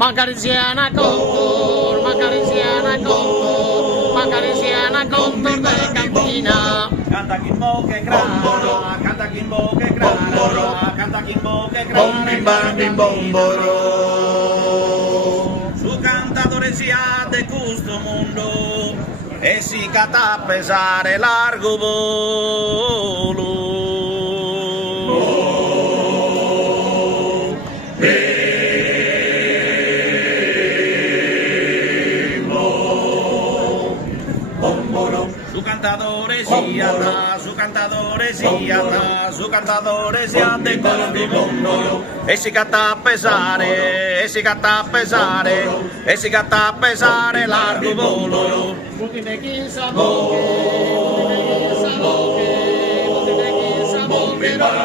magari sia una contour, magari sia una contour, magari sia una contour de cantina. Canta Kimbo che crana, canta Kimbo che crana, canta Kimbo che crana, Bim bomboro. su cantatore sia de questo mondo e si cata a pesare largo volo. Su cantatore sia ta, su cantatore sia ta, su cantatore sia de questo mondo e si cata a pesare, e si cata a pesare, e si cata a pesare largo volo. Tutti de chi sa boche,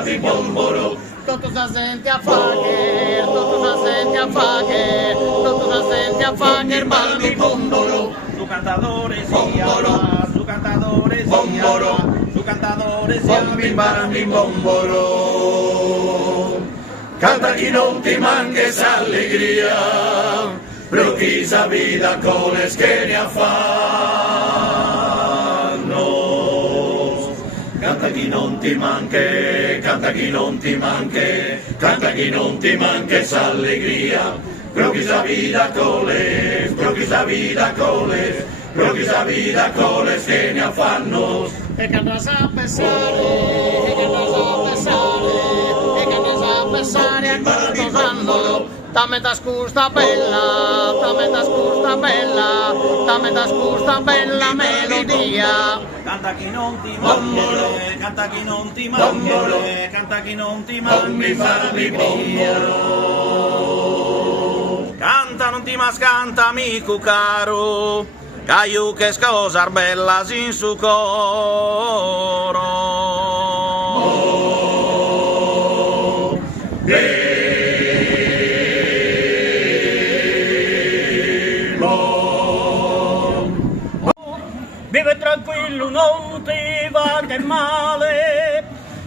Bim bomboro. tutto sa sente a fagher, tutto sa sente a fagher, tutto sa sente a fagher, balbi bombolo. Su cantatore sia ta, su cantatore sia ta, su cantatore sia Bim bomboro. Canta chi non ti manca esa allegria, pero quizá vida con que ne affanno. Canta chi non ti manche, canta chi non ti manche, canta chi non ti manca esa allegria, pero quizá vida coles, pero quizá vida coles, pero quizá vida coles que ne affanno. E che andrà a pensare, e che andrà a pensare, e che andrà a pensare a questo sanno. Dammi da scusta bella, dammi da scusta bella, dammi da scusta bella melodia. canta chi non ti manche, canta chi non ti manche, canta chi non ti manche, canta non ti mascanta amico caro, caiu che scosar bella sin su coro. Vive tranquillo, non ti va che male.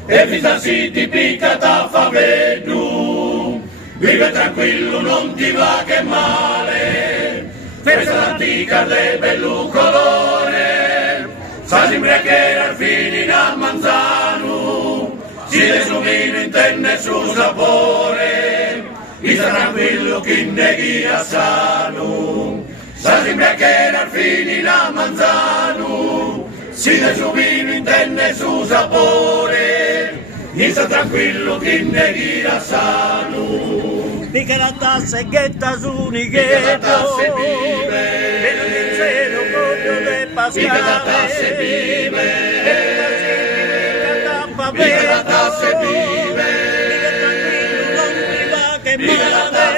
E fisa si ti picca ta fa vedu, vive tranquillo non ti va che male, festa l'antica del bello colore, sa sempre che era il fine in manzano, si desumino intende su sapore, e sta tranquillo chi ne guia sano, sa sempre che era il fine in manzano, si desumino intende su sapore, e sta tranquillo chi ne guia sano. Di che la tassa e ghetta su Nighetto, se vive, e non il cielo proprio del Pascale, se vive,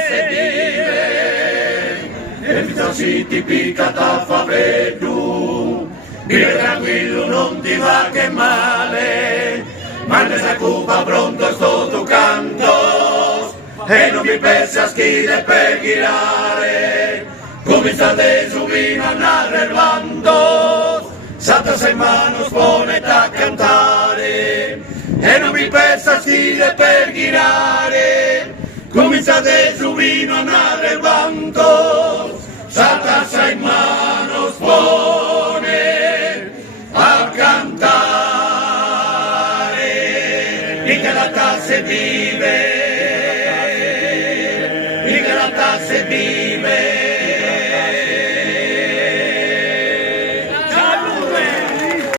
se vive, e vita si ti picca ta fa freddo, vive tranquillo non ti va che male, ma ne sa cupa pronto sto tu canto, e non mi pensa schide per girare, comincia de subire a narrare il vanto, salta sei manos ponete a cantare, e non mi pensa schide per girare, comincia de subire a narrare il vanto, salta sei manos ponete a cantare, y que la tasse vive, se vive,